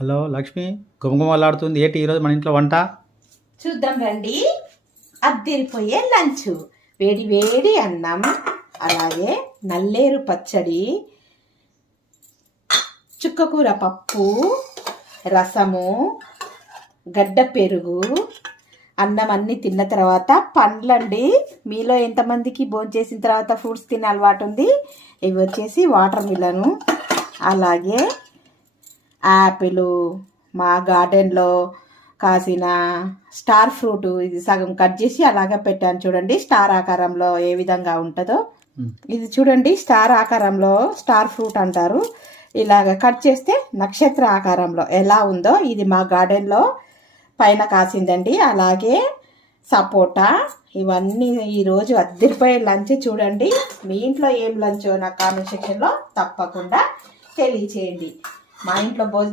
Hello Lakshmi, గుమగుమలాడుతుంది. ఏంటి ఈరోజు మన ఇంట్లో వంట? చూద్దాం రండి. అద్దిరిపోయే లంచ్, వేడి వేడి అన్నం, అలాగే నల్లేరు పచ్చడి, చుక్కకూర పప్పు, రసము, గడ్డ పెరుగు, అన్నం అన్నీ తిన్న తర్వాత పండ్లండి. మీలో ఎంతమందికి భోంచేసిన తర్వాత ఫ్రూట్స్ తినే అలవాటు ఉంది? ఇవి వచ్చేసి వాటర్ మిలను, అలాగే యాపిల్, మా గార్డెన్లో కాసిన స్టార్ ఫ్రూట్, ఇది సగం కట్ చేసి అలాగా పెట్టాను చూడండి, స్టార్ ఆకారంలో ఏ విధంగా ఉంటుందో. ఇది చూడండి, స్టార్ ఆకారంలో స్టార్ ఫ్రూట్ అంటారు. ఇలాగ కట్ చేస్తే నక్షత్ర ఆకారంలో ఎలా ఉందో ఇది మా గార్డెన్లో పైన కాసిందండి. అలాగే సపోటా, ఇవన్నీ ఈరోజు అద్దరిపోయే లంచ్. చూడండి, మీ ఇంట్లో ఏం లంచో నా కామెంట్ సెక్షన్లో తప్పకుండా తెలియచేయండి. మా ఇంట్లో భోజనం